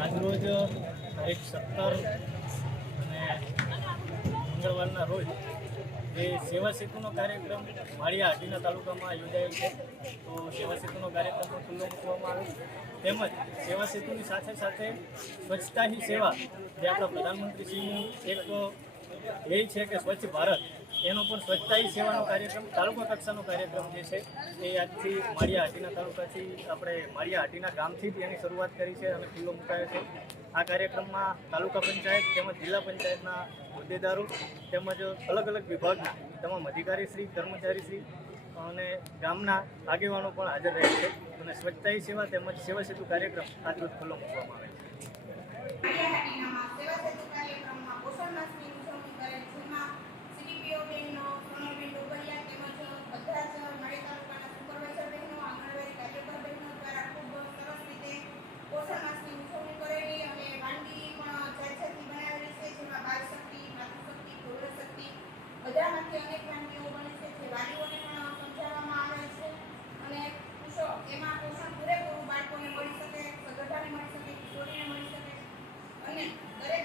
આજરોજ એક સત્તર અને મંગળવારના રોજ જે સેવા સેતુનો કાર્યક્રમ માળિયા હાટીના તાલુકામાં યોજાયો છે. તો સેવા સેતુનો કાર્યક્રમ ખુલ્લો મૂકવામાં આવ્યો. તેમજ સેવા સેતુની સાથે સાથે સ્વચ્છતા હી સેવા જે આપણા પ્રધાનમંત્રીશ્રીનું એક ધ્યેય છે કે સ્વચ્છ ભારત, એનો પણ સ્વચ્છતા સેવાનો કાર્યક્રમ, તાલુકા કક્ષાનો કાર્યક્રમ જે છે, એ આજથી માળિયા હાટીના તાલુકાથી આપણે માળિયા હાટીના ગામથી જ એની શરૂઆત કરી છે અને ખુલ્લો મુકાયો છે. આ કાર્યક્રમમાં તાલુકા પંચાયત તેમજ જિલ્લા પંચાયતના હોદ્દેદારો તેમજ અલગ અલગ વિભાગના તમામ અધિકારીશ્રી, કર્મચારીશ્રી અને ગામના આગેવાનો પણ હાજર રહે છે. અને સ્વચ્છતા સેવા તેમજ સેવા સેતુ કાર્યક્રમ આજરોજ ખુલ્લો મૂકવામાં આવે બધામાંથી અનેક વાનગીઓ બને છે, જે વાલીઓને પણ સમજાવવામાં આવે છે. અને પુષો એમાં પોષણ પૂરેપૂરું બાળકોને મળી શકે, સગર્ભાને મળી શકે, કિશોરીને મળી શકે. અને દરેક